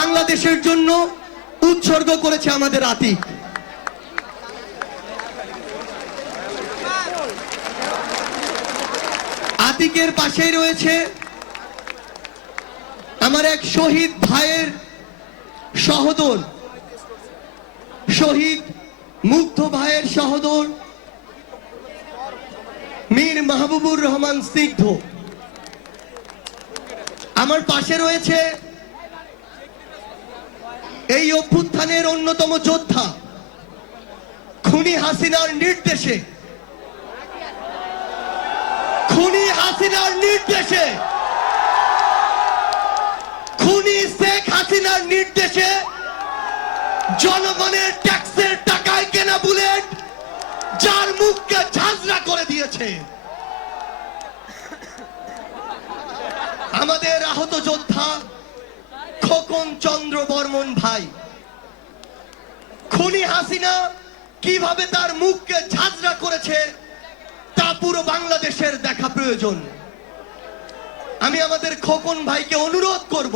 বাংলাদেশের জন্য উৎসর্গ করেছে আমাদের আতিক। আতিকের পাশেই রয়েছে আমার এক শহীদ ভাইয়ের সহদর, শহীদ মুগ্ধ ভাইয়ের সহদর, মীর মাহবুবুর রহমান স্নিগ্ধ। আমার পাশে রয়েছে এই অভ্যুত্থানের অন্যতম যোদ্ধা খুনি হাসিনার নির্দেশে। খুনি হাসিনার নির্দেশে। খুনি শেখ হাসিনার নির্দেশে জনগণের ট্যাক্সের টাকায় কেনা বুলেট যার মুখকে ঝাঁঝরা করে দিয়েছে। আমাদের আহত যোদ্ধা খোকন চন্দ্র বর্মন ভাই। খুনি হাসিনা কীভাবে তার মুখকে ঝাঁঝরা করেছে, তা পুরো বাংলাদেশের দেখা প্রয়োজন। আমি আমাদের খোকন ভাইকে অনুরোধ করব,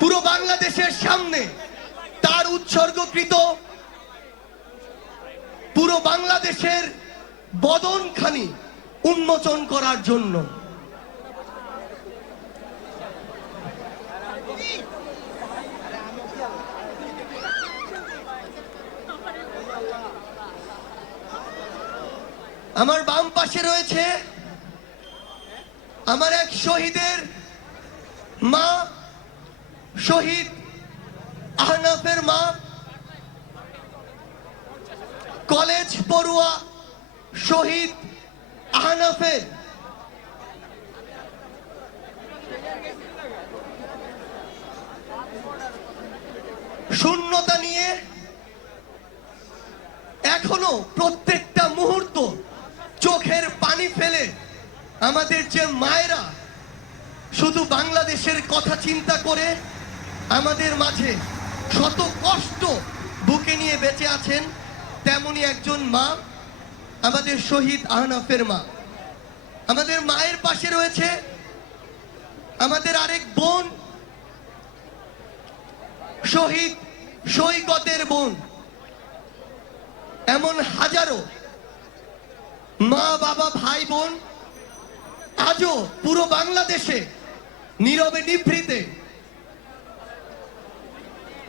পুরো বাংলাদেশের সামনে তার উৎসর্গকৃত, পুরো বাংলাদেশের বদনখানি উন্মোচন করার জন্য। আমার বাম পাশে রয়েছে আমার এক শহীদের মা, শহীদ আহনাফের মা, কলেজ পড়ুয়া শহীদ আহনাফের। শূন্যতা নিয়ে এখনও প্রত্যেকটা আমাদের যে মায়েরা শুধু বাংলাদেশের কথা চিন্তা করে আমাদের মাঝে শত কষ্ট বুকে নিয়ে বেঁচে আছেন, তেমনি একজন মা, আমাদের শহীদ আহনাফের মা। আমাদের মায়ের পাশে রয়েছে আমাদের আরেক বোন, শহীদ সৈকতের বোন। এমন হাজারো মা বাবা ভাই বোন আজও পুরো বাংলাদেশে, নীরবে নিভৃতে,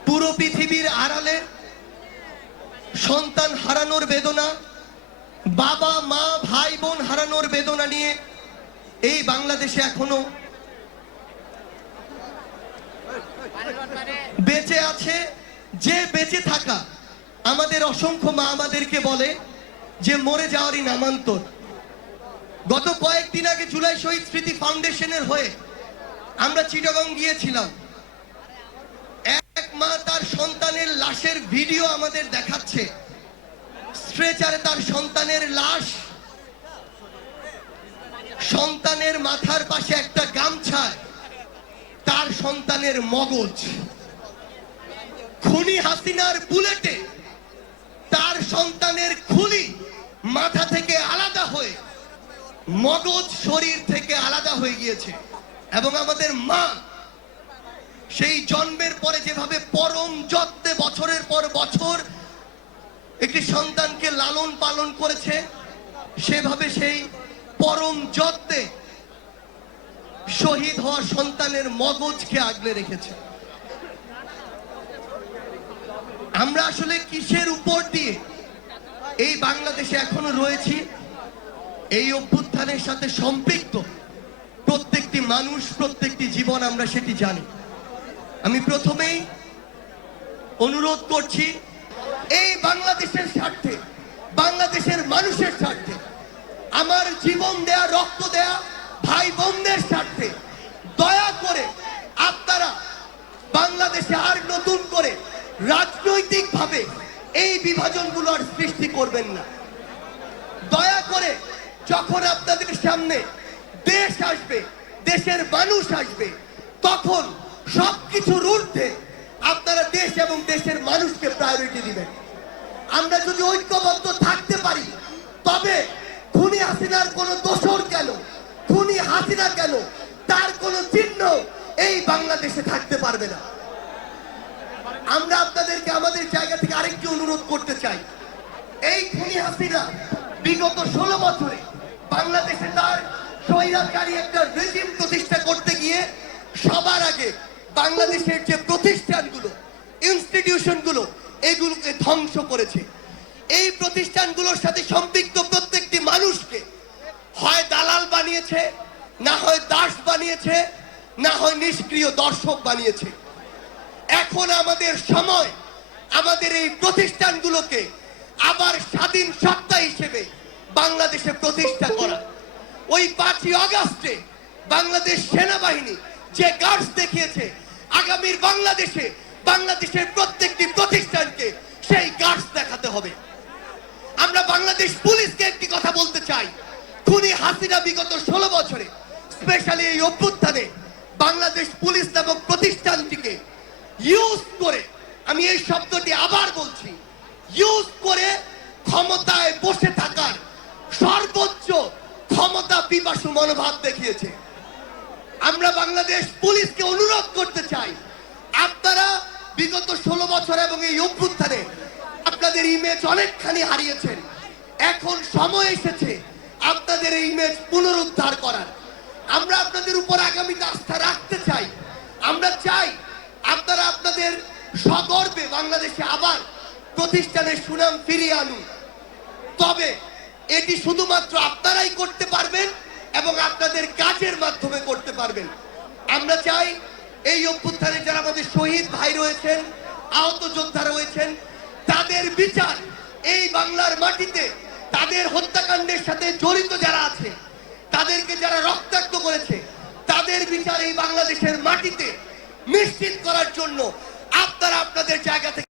পুরো পৃথিবীর আড়ালে সন্তান হারানোর বেদনা, বাবা, মা, ভাই, বোন হারানোর বেদনা নিয়ে এই বাংলাদেশে এখনও বেঁচে আছে, যে বেঁচে থাকা, আমাদের অসংখ্য মা আমাদেরকে বলে যে মরে যাওয়ারই নামান্তর। গত কয়েকদিন আগে জুলাই শহীদ স্মৃতি ফাউন্ডেশনের হয়ে আমরা চিটাগং গিয়েছিলাম। এক মা তার সন্তানের লাশের ভিডিও আমাদের দেখাচ্ছে। স্ট্রেচারে তার সন্তানের লাশ। সন্তানের মাথার পাশে একটা গামছায় তার সন্তানের মগজ। খুনি হাসিনার বুলেটে তার সন্তানের খুলি মাথা থেকে আলাদা হয়ে মগজ শরীর থেকে আলাদা হয়ে গিয়েছে। এবং আমাদের মা সেই জন্মের পরে যেভাবে পরম যত্নে বছরের পর বছর একটি সন্তানকে লালন পালন করেছে, সেভাবে সেই পরম যত্নে শহীদ হওয়া সন্তানের মগজকে আগলে রেখেছে। আমরা আসলে কিসের উপর দিয়ে এই বাংলাদেশে এখনও রয়েছি? এই অভ্যুত্থানের সাথে সম্পৃক্ত প্রত্যেকটি মানুষ, প্রত্যেকটি জীবন আমরা সেটি জানি। আমি প্রথমেই অনুরোধ করছি, এই বাংলাদেশের স্বার্থে, বাংলাদেশের মানুষের স্বার্থে, আমার জীবন দেয়া, রক্ত দেয়া ভাই বোনদের স্বার্থে দয়া করে আপনারা বাংলাদেশে আর নতুন করে রাজনৈতিকভাবে এই বিভাজনগুলো আর সৃষ্টি করবেন না। যখন আপনাদের সামনে দেশ আসবে, দেশের মানুষ আসবে, তখন সবকিছুর ঊর্ধ্বে আপনারা দেশ এবং দেশের মানুষকে প্রায়োরিটি দিবেন। আমরা যদি ঐক্যবদ্ধ থাকতে পারি, তবে খুনি হাসিনার কোনো দোষর কেন, খুনি হাসিনা কেন, তার কোনো চিহ্ন এই বাংলাদেশে থাকতে পারবে না। আমরা আপনাদেরকে আমাদের জায়গা থেকে আরেকটি অনুরোধ করতে চাই। এই খুনি হাসিনা বিগত ষোলো বছরে বাংলাদেশে তার স্বৈরাচারী একটা রেজিম প্রতিষ্ঠা করতে গিয়ে সবার আগে বাংলাদেশের যে প্রতিষ্ঠানগুলো ইনস্টিটিউশনগুলো এগুলোকে ধ্বংস করেছে। এই প্রতিষ্ঠানগুলোর সাথে সম্পৃক্ত প্রত্যেকটি মানুষকে হয় দালাল বানিয়েছে, না হয় দাস বানিয়েছে, না হয় নিষ্ক্রিয় দর্শক বানিয়েছে। এখন আমাদের সময়, আমাদের এই প্রতিষ্ঠানগুলোকে আবার স্বাধীন সত্তা হিসেবে বাংলাদেশে প্রতিষ্ঠা করা। ওই পাঁচই অগস্টে বাংলাদেশ সেনাবাহিনী যে গার্ডস দেখিয়েছে, আগামীর বাংলাদেশে বাংলাদেশের প্রত্যেকটি প্রতিষ্ঠানকে সেই গার্ডস দেখাতে হবে। আমরা বাংলাদেশ পুলিশকে একটি কথা বলতে চাই। খুনি হাসিনা বিগত ষোলো বছরে স্পেশালি এই অভ্যুত্থানে বাংলাদেশ পুলিশ নামক প্রতিষ্ঠানটিকে ইউজ করে, আমি এই শব্দটি আবার বলছি ইউজ করে ক্ষমতায় বসে থাকার সর্বোচ্চ ক্ষমতা পিপাসু মনোভাব দেখিয়েছে। আমরা বাংলাদেশ পুলিশকে অনুরোধ করতে চাই, আপনারা বিগত ষোলো বছর এবং এই অভ্যুত্থানে আপনাদের ইমেজ অনেকখানি হারিয়েছেন। এখন সময় এসেছে আপনাদের এই ইমেজ পুনরুদ্ধার করার। আমরা আপনাদের উপর আগামীতে আস্থা রাখতে চাই। আমরা চাই আপনারা আপনাদের সগর্বে বাংলাদেশে আবার প্রতিষ্ঠানের সুনাম ফিরিয়ে আনুন। তবে এটি শুধুমাত্র আপনারাই করতে পারবেন এবং আপনাদের কাজের মাধ্যমে করতে পারবেন। আমরা চাই এই অভ্যুত্থানে যারা আমাদের শহীদ ভাই রয়েছেন, আহত যোদ্ধা রয়েছেন, তাদের বিচার এই বাংলার মাটিতে, তাদের হত্যাকাণ্ডের সাথে জড়িত যারা আছে, তাদেরকে যারা রক্তাক্ত করেছে, তাদের বিচার এই বাংলাদেশের মাটিতে নিশ্চিত করার জন্য আপনারা আপনাদের জায়গা থেকে